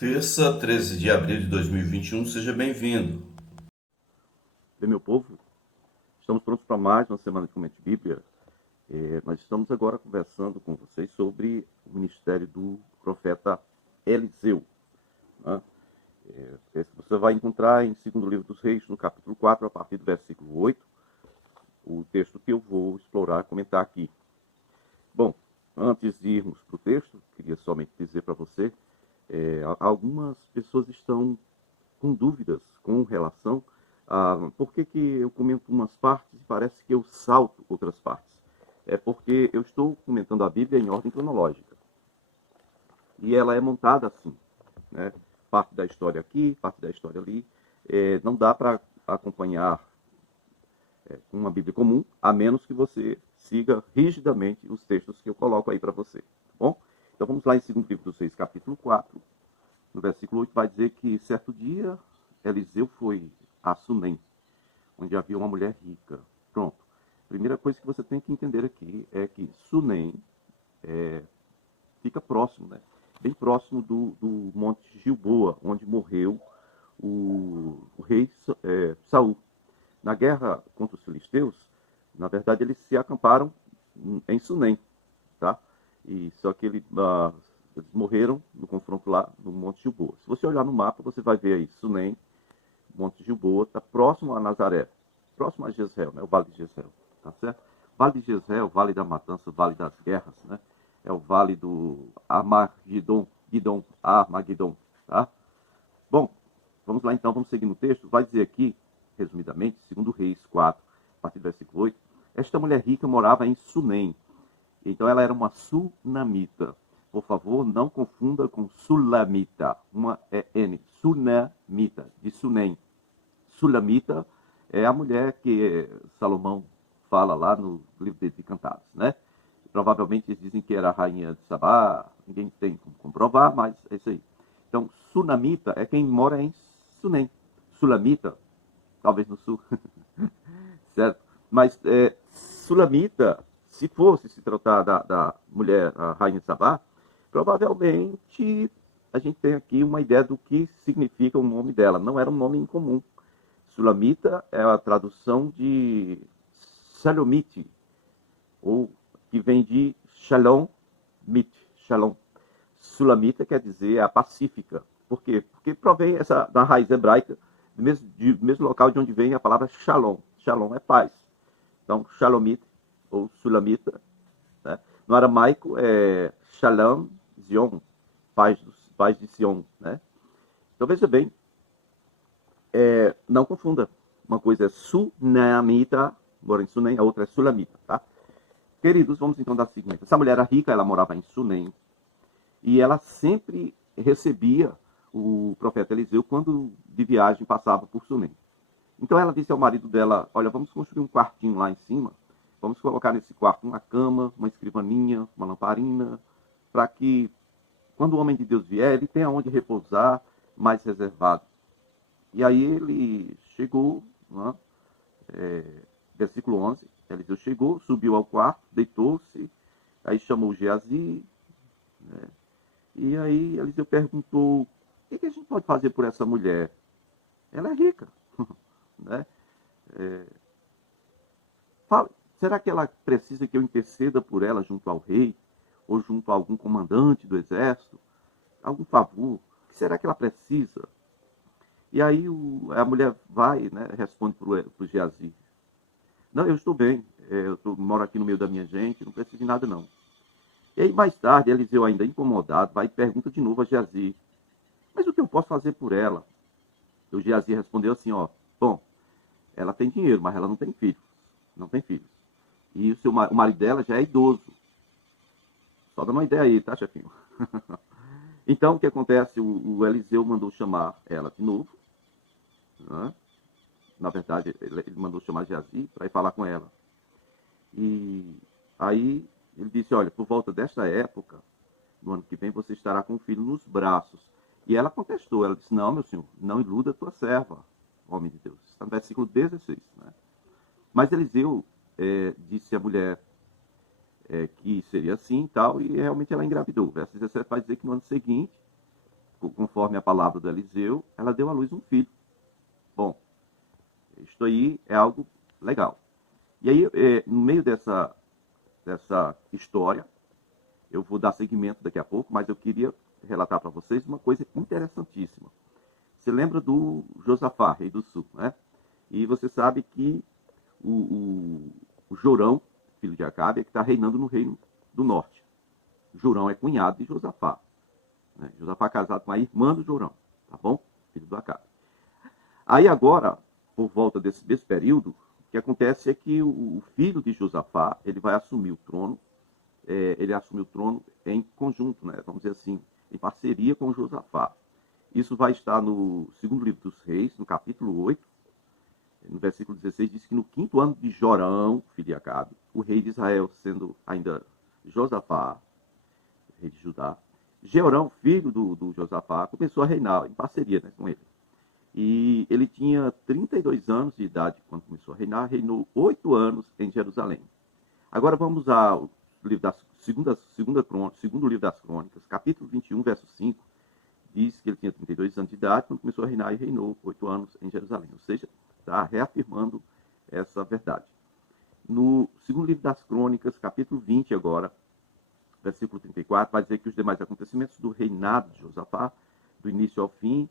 Terça, 13 de abril de 2021, seja bem-vindo. Bem, meu povo, estamos prontos para mais uma semana de Comente Bíblia. Nós estamos agora conversando com vocês sobre o ministério do profeta Eliseu. Né? Você vai encontrar em 2º livro dos Reis, no capítulo 4, a partir do versículo 8, o texto que eu vou explorar, comentar aqui. Bom, antes de irmos para o texto, queria somente dizer para você, algumas pessoas estão com dúvidas com relação a por que eu comento umas partes e parece que eu salto outras partes. É porque eu estou comentando a Bíblia em ordem cronológica. E ela é montada assim, né? Parte da história aqui, parte da história ali. Não dá para acompanhar com uma Bíblia comum, a menos que você siga rigidamente os textos que eu coloco aí para você. Tá bom? Então vamos lá em 2º livro dos Reis, capítulo 4, no versículo 8, vai dizer que certo dia Eliseu foi a Sunem, onde havia uma mulher rica. Pronto. Primeira coisa que você tem que entender aqui é que Sunem fica próximo, né? Bem próximo do Monte Gilboa, onde morreu o rei Saul. Na guerra contra os filisteus, na verdade, eles se acamparam em Sunem, tá? E só que eles morreram no confronto lá no Monte Gilboa. Se você olhar no mapa, você vai ver aí Sunem, Monte Gilboa, está próximo a Nazaré, próximo a Jezreel, né? O Vale de Jezreel, tá certo? Vale de Jezreel, Vale da Matança, Vale das Guerras, né? É o Vale do Armagedon, tá? Bom, vamos lá então, vamos seguir no texto. Vai dizer aqui, resumidamente, 2º Reis 4, a partir do versículo 8, esta mulher rica morava em Sunem. Então ela era uma sunamita. Por favor, não confunda com sulamita. Uma é N. Sunamita, de Sunem. Sulamita é a mulher que Salomão fala lá no livro de Cantares, né? Provavelmente eles dizem que era a rainha de Sabá, ninguém tem como comprovar, mas é isso aí. Então, Sunamita é quem mora em Sunem. Sulamita, talvez no sul, certo? Mas Sulamita, se fosse se tratar da mulher, a rainha de Sabá, provavelmente a gente tem aqui uma ideia do que significa o nome dela. Não era um nome incomum. Sulamita é a tradução de Salomite, ou que vem de Shalom, Mit, Shalom. Sulamita quer dizer a pacífica. Por quê? Porque provém da raiz hebraica, do mesmo local de onde vem a palavra Shalom. Shalom é paz. Então, Shalomite, ou Sulamita, né? No aramaico é Shalom Zion, paz de Sion, né? Então, veja bem, não confunda. Uma coisa é Sunamita, mora em Sunem, a outra é Sulamita, tá? Queridos, vamos então dar seguimento. Essa mulher era rica, ela morava em Sunem, e ela sempre recebia o profeta Eliseu quando de viagem passava por Sunem. Então ela disse ao marido dela, olha, vamos construir um quartinho lá em cima, vamos colocar nesse quarto uma cama, uma escrivaninha, uma lamparina, para que quando o homem de Deus vier, ele tenha onde repousar mais reservado. E aí ele chegou, né, versículo 11, Eliseu chegou, subiu ao quarto, deitou-se, aí chamou Geazi, né, e aí Eliseu perguntou, o que a gente pode fazer por essa mulher? Ela é rica, né? Fala, será que ela precisa que eu interceda por ela junto ao rei? Ou junto a algum comandante do exército? Algum favor? O que será que ela precisa? E aí a mulher vai, né, responde para o Geazi. Não, eu estou bem, moro aqui no meio da minha gente, não preciso de nada não. E aí mais tarde, Eliseu ainda incomodado, vai e pergunta de novo a Geazi. Mas o que eu posso fazer por ela? E o Geazi respondeu assim, ó, bom, ela tem dinheiro, mas ela não tem filhos. Não tem filhos. E o marido dela já é idoso. Só dando uma ideia aí, tá, chefinho? Então, o que acontece? O Eliseu mandou chamar ela de novo. Né? Na verdade, ele mandou chamar Geazi para ir falar com ela. E aí ele disse, olha, por volta desta época, no ano que vem, você estará com o filho nos braços. E ela contestou, ela disse, não, meu senhor, não iluda a tua serva, homem de Deus. Está no versículo 16. Né? Mas Eliseu disse à mulher que seria assim e tal, e realmente ela engravidou. O verso 17 vai dizer que no ano seguinte, conforme a palavra do Eliseu, ela deu à luz um filho. Bom, isto aí é algo legal. E aí, no meio dessa história, eu vou dar seguimento daqui a pouco, mas eu queria relatar para vocês uma coisa interessantíssima. Você lembra do Josafá, rei do sul, né? E você sabe que o Jorão, filho de Acabe, é que está reinando no reino do norte. Jorão é cunhado de Josafá. Né? Josafá é casado com a irmã do Jorão, tá bom? Filho do Acabe. Aí agora, por volta desse período, o que acontece é que o filho de Josafá, ele vai assumir o trono, ele assume o trono em conjunto, né? Vamos dizer assim, em parceria com Josafá. Isso vai estar no segundo livro dos reis, no capítulo 8, no versículo 16, diz que no 5º ano de Jorão, filho de Acabe, o rei de Israel, sendo ainda Josafá, rei de Judá, Jeorão, filho do Josafá, começou a reinar em parceria, né, com ele. E ele tinha 32 anos de idade quando começou a reinar, reinou 8 anos em Jerusalém. Agora vamos ao livro da segundo livro das Crônicas, capítulo 21, verso 5, diz que ele tinha 32 anos de idade quando começou a reinar e reinou 8 anos em Jerusalém. Ou seja, está reafirmando essa verdade. No segundo livro das Crônicas, capítulo 20 agora, versículo 34, vai dizer que os demais acontecimentos do reinado de Josafá, do início ao fim,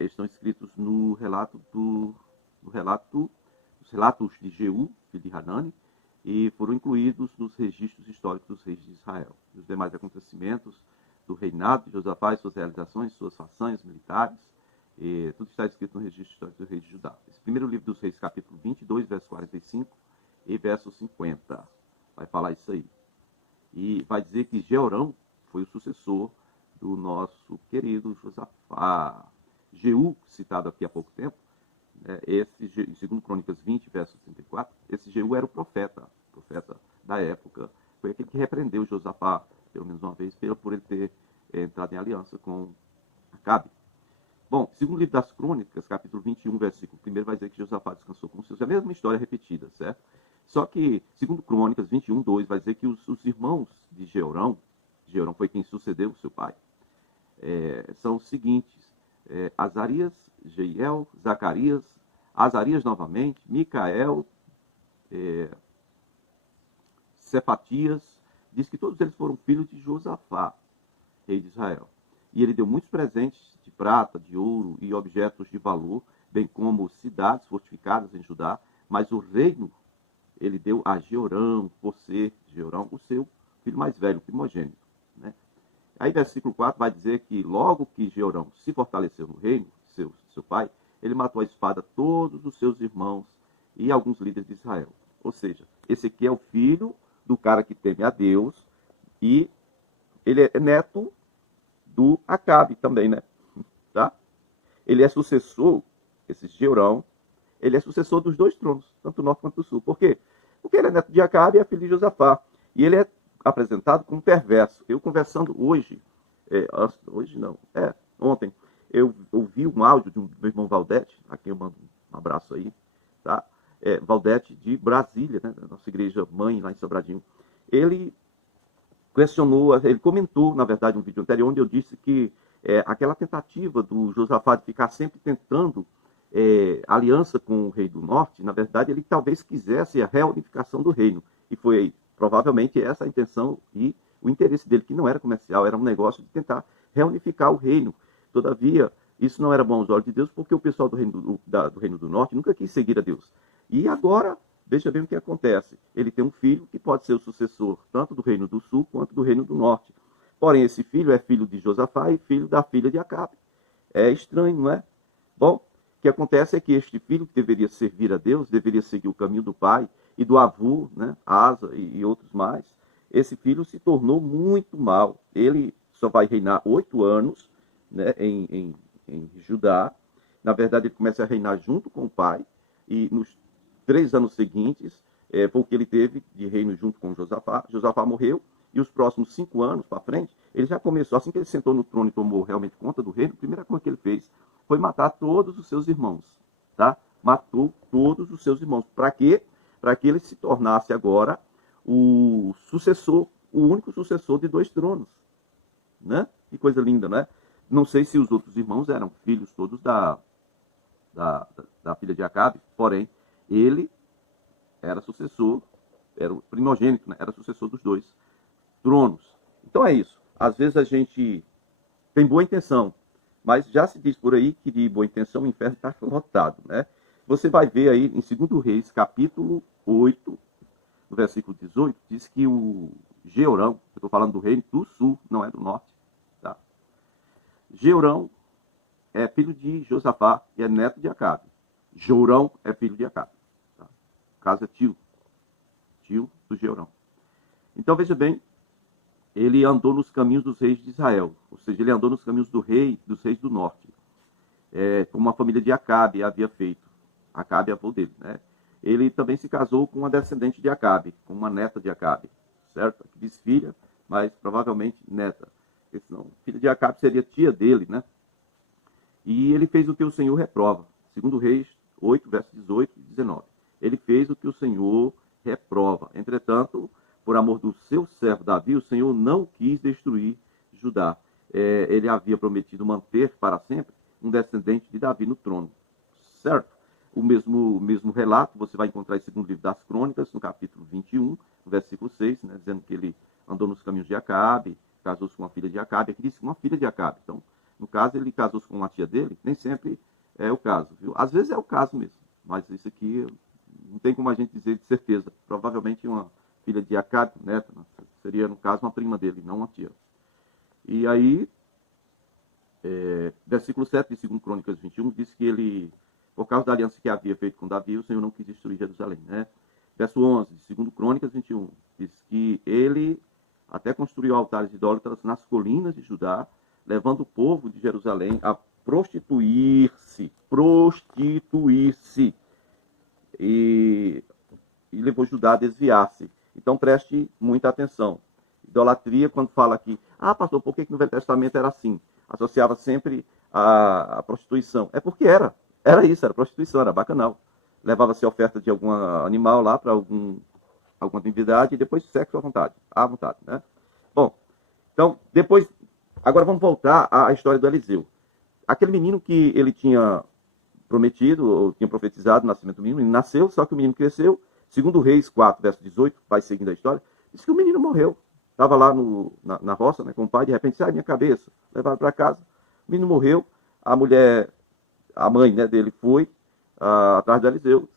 estão escritos no relatos de Jeú, filho de Hanani, e foram incluídos nos registros históricos dos reis de Israel. Os demais acontecimentos do reinado de Josafá, suas realizações, suas façanhas militares, tudo está escrito no registro histórico dos reis de Judá. Esse primeiro livro dos reis, capítulo 22, verso 45 e verso 50, vai falar isso aí. E vai dizer que Jeorão foi o sucessor do nosso querido Josafá. Jeú, citado aqui há pouco tempo, em 2 Crônicas 20, verso 34, esse Jeú era o profeta da época. Foi aquele que repreendeu Josafá, pelo menos uma vez, por ele ter entrado em aliança com Acabe. Bom, segundo livro das Crônicas, capítulo 21, versículo 1, vai dizer que Josafá descansou com os seus. É a mesma história repetida, certo? Só que, segundo Crônicas 21, 2, vai dizer que os irmãos de Jeorão foi quem sucedeu o seu pai, são os seguintes: Azarias, Jeiel, Zacarias, Azarias novamente, Micael, Cefatias. Diz que todos eles foram filhos de Josafá, rei de Israel. E ele deu muitos presentes de prata, de ouro e objetos de valor, bem como cidades fortificadas em Judá, mas o reino ele deu a Jeorão, por ser Jeorão o seu filho mais velho, primogênito. Né? Aí versículo 4 vai dizer que logo que Jeorão se fortaleceu no reino, seu pai, ele matou a espada todos os seus irmãos e alguns líderes de Israel. Ou seja, esse aqui é o filho do cara que teme a Deus e ele é neto do Acabe também, né? Tá? Ele é sucessor, esse Jeorão, ele é sucessor dos dois tronos, tanto do norte quanto do sul. Por quê? Porque ele é neto de Acabe e é filho de Josafá. E ele é apresentado como perverso. Eu conversando ontem, eu ouvi um áudio de meu irmão Valdete, a quem eu mando um abraço aí, tá? Valdete de Brasília, né? Da nossa igreja mãe lá em Sobradinho. Ele comentou, na verdade, um vídeo anterior, onde eu disse que aquela tentativa do Josafá de ficar sempre tentando aliança com o rei do norte, na verdade, ele talvez quisesse a reunificação do reino. E foi provavelmente essa a intenção e o interesse dele, que não era comercial, era um negócio de tentar reunificar o reino. Todavia, isso não era bom aos olhos de Deus, porque o pessoal do reino do norte nunca quis seguir a Deus. E agora, veja bem o que acontece. Ele tem um filho que pode ser o sucessor tanto do reino do sul quanto do reino do norte. Porém, esse filho é filho de Josafá e filho da filha de Acabe. É estranho, não é? Bom, o que acontece é que este filho que deveria servir a Deus, deveria seguir o caminho do pai e do avô, né, Asa e outros mais, esse filho se tornou muito mal. Ele só vai reinar 8 anos, né, em Judá. Na verdade, ele começa a reinar junto com o pai, e nos 3 anos seguintes, foi o que ele teve de reino junto com Josafá. Josafá morreu, e os próximos 5 anos para frente, ele já começou, assim que ele sentou no trono e tomou realmente conta do reino, a primeira coisa que ele fez foi matar todos os seus irmãos, tá? Matou todos os seus irmãos. Para quê? Para que ele se tornasse agora o sucessor, o único sucessor de 2 tronos, né? Que coisa linda, né? Não sei se os outros irmãos eram filhos todos da filha de Acabe, porém, ele era sucessor, era o primogênito, né? Era sucessor dos dois tronos. Então é isso. Às vezes a gente tem boa intenção, mas já se diz por aí que de boa intenção o inferno está lotado, né? Você vai ver aí em 2 Reis, capítulo 8, no versículo 18, diz que o Georão, eu estou falando do reino do sul, não é do norte, tá? Georão é filho de Josafá e é neto de Acabe. Jorão é filho de Acabe. Tá? O caso é tio do Georão. Então veja bem, ele andou nos caminhos dos reis de Israel, ou seja, ele andou nos caminhos dos reis do norte, como a família de Acabe havia feito. Acabe é avô dele, né? Ele também se casou com uma descendente de Acabe, com uma neta de Acabe, certo? Aqui diz filha, mas provavelmente neta. Porque senão, filha de Acabe seria tia dele, né? E ele fez o que o Senhor reprova. 2 Reis 8, versos 18 e 19. Ele fez o que o Senhor reprova. Entretanto, por amor do seu servo Davi, o Senhor não quis destruir Judá. Ele havia prometido manter para sempre um descendente de Davi no trono, certo? O mesmo relato você vai encontrar em 2º livro das Crônicas, no capítulo 21, no versículo 6, né, dizendo que ele andou nos caminhos de Acabe, casou-se com uma filha de Acabe. Aqui diz uma filha de Acabe. Então, no caso, ele casou-se com uma tia dele, nem sempre é o caso, viu? Às vezes é o caso mesmo, mas isso aqui não tem como a gente dizer de certeza. Provavelmente uma filha de Acabe, neta, né? Seria, no caso, uma prima dele, não uma tia. E aí, versículo 7 de 2 Crônicas 21, diz que ele, por causa da aliança que havia feito com Davi, o Senhor não quis destruir Jerusalém, né? Verso 11 de 2 Crônicas 21, diz que ele até construiu altares idólatras nas colinas de Judá, levando o povo de Jerusalém a prostituir-se, e levou Judá a desviar-se. Então preste muita atenção. Idolatria, quando fala aqui, pastor, por que no Velho Testamento era assim? Associava sempre a prostituição. É porque era isso, era prostituição, era bacanal. Levava-se a oferta de algum animal lá para alguma divindade e depois sexo à vontade, né? Bom, então, depois, agora vamos voltar à história do Eliseu. Aquele menino que ele tinha prometido, ou tinha profetizado o nascimento do menino, ele nasceu, só que o menino cresceu. 2 Reis 4, verso 18, vai seguindo a história, diz que o menino morreu. Estava lá na roça, né, com o pai, de repente, minha cabeça, levaram para casa, o menino morreu, a mãe, né, dele foi atrás de Eliseu.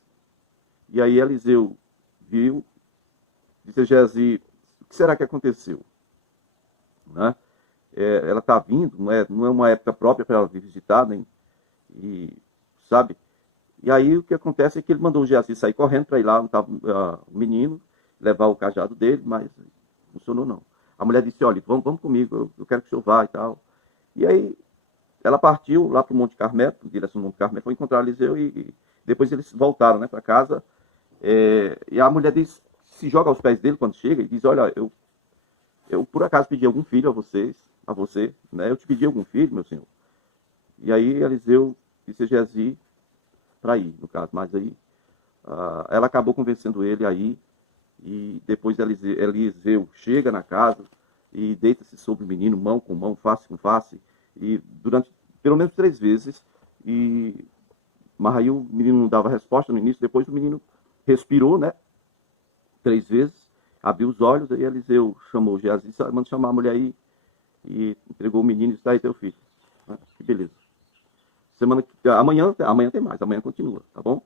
E aí Eliseu viu, disse a Geazi, o que será que aconteceu? Né? Ela está vindo, não é uma época própria para ela vir visitar, nem, sabe? E aí o que acontece é que ele mandou o Geazi sair correndo para ir lá onde estava o menino, levar o cajado dele, mas não funcionou não. A mulher disse, olha, vamos comigo, eu quero que o senhor vá e tal. E aí ela partiu lá para o Monte Carmelo, direção do Monte Carmelo, foi encontrar Eliseu e depois eles voltaram, né, para casa. E a mulher se joga aos pés dele quando chega e diz, olha, eu por acaso pedi algum filho a você, né? Eu te pedi algum filho, meu senhor. E aí Eliseu disse a Geazi para ir, no caso. Mas aí ela acabou convencendo ele aí. E depois Eliseu chega na casa e deita-se sobre o menino, mão com mão, face com face. E durante pelo menos 3 vezes. Mas aí o menino não dava resposta no início. Depois o menino respirou, né? 3 vezes. Abriu os olhos, aí Eliseu chamou Geazi, manda chamar a mulher aí, e entregou o menino e disse, aí teu filho. Que beleza. Amanhã tem mais, amanhã continua, tá bom?